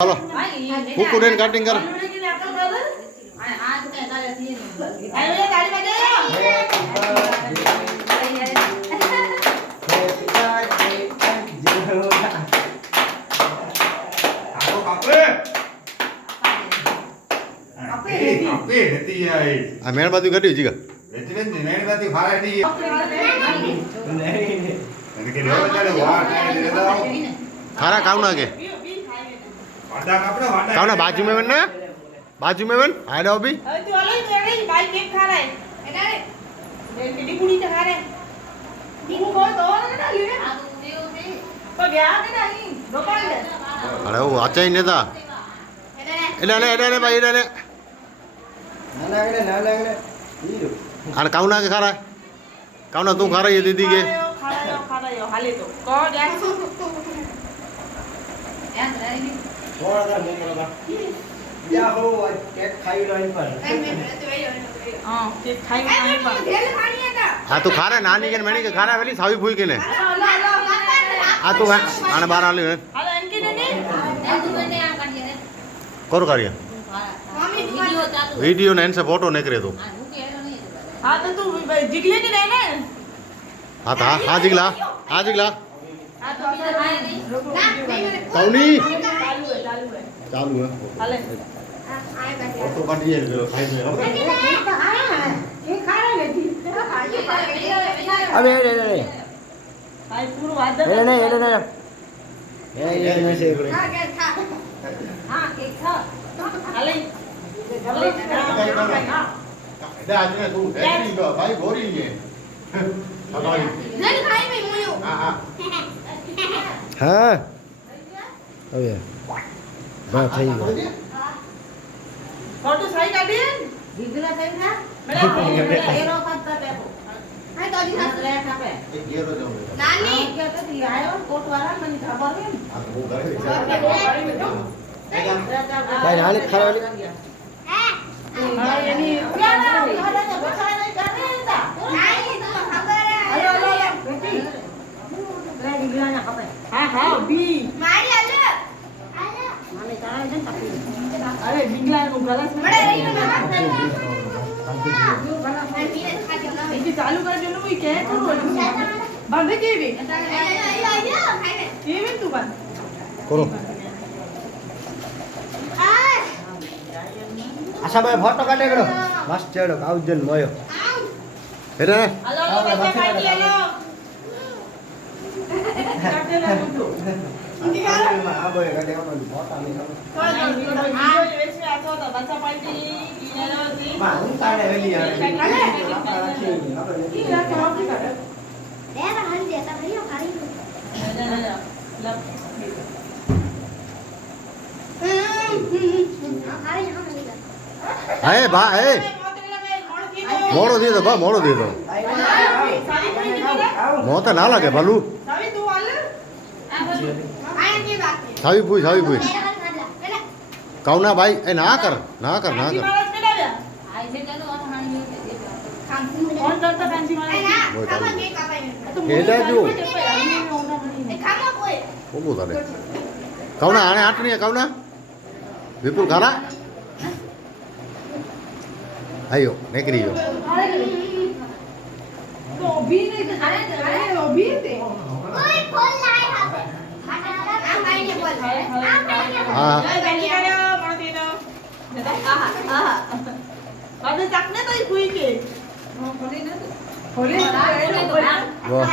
चलो कुकुरेन कटिंग कर मेणबत्ती कटी जी खारा खाऊ ना के कावना बाजू में बन ना बाजू में बन आए लो अभी तू अलग अलग भाई केक खा रहा है बेटा रे किडी कुड़ी खा रहा है नींबू को तो ना ले तो गया के नहीं दुकान दे अरे वो अच्छा ही नहीं था ले भाई ले अरे कावना के खा रहा है कावना तू खा रही है दीदी के खा रहा है हाले तो को गया हाँ तू खा रहा है नानी के मैंने के खा रहा है वाली सावी फूई के ने हाँ तू है आने बाहर आ ले करो करिए वीडियो ने इनसे फोटो नहीं करे तू हाँ तो तू जिगले के रहना हाँ था हाँ जिगला कौनी चालू है हाले फोटो काटिए अबे भाई पूरा वादा ये में से इकडे हां केक खा हाले आज ने तू ऐसी भाई गोरी है नहीं खाई मैं मुयो हां हाँ अबे बात થઈ ગયો फोटो सही काढी दिगला सही था मेरा एरो करता पे हाय तो जी हाथ रे खापे एक ये तो जाओ नानी क्या तो दिया आयो कोट वाला मन खबर है हां वो करे ભાઈ હાલે ખાવા हां यानी क्या ना घर में बचा नहीं कर रहे था नहीं तो खबर है हेलो बेटी रे दिगला ना खबर हां बी मारी आले माने तारा जन तपी अरे दिगला नु गलत बड़े रही ना जो बना ये चालू कर देनो ये क्या करो बंद केवी केवी तू बंद કરો આશા ભાઈ ફોટો કાઢે કરો મસ્ત ચડો આવજન મોયો हेरे हेलो बच्चा पार्टी हेलो काटे ना बुद्धू આ ભાઈ કાઢે ફોટો આની हाँ वेस्ट में आता था बच्चा पार्टी ये ना थी માં હું કાઢે વેલી देवा हल देता भैया खाली खाली ए बा ए मोड़ो दे दो बा मोड़ो दे दो मोता ना लगे भलू सावी तू वाले आया की बात सावी पूछ है कौना भाई ए ना कर महाराज बेटा गया कौन करता फैंसी महाराज वो खामा चालू के का पाई हेले जो खामा कोई वो बोता ने कौना आने आटनी है कौना विपुल खारा आयो नेकरी जो तो भी नहीं अरे वो भी थे कोई खोल लाए हां आप भाई ने बोल आप भाई ने बोल हाँ बनी आयो मोड़ दे दो आहा अब तकने तो हुई के खोले वाह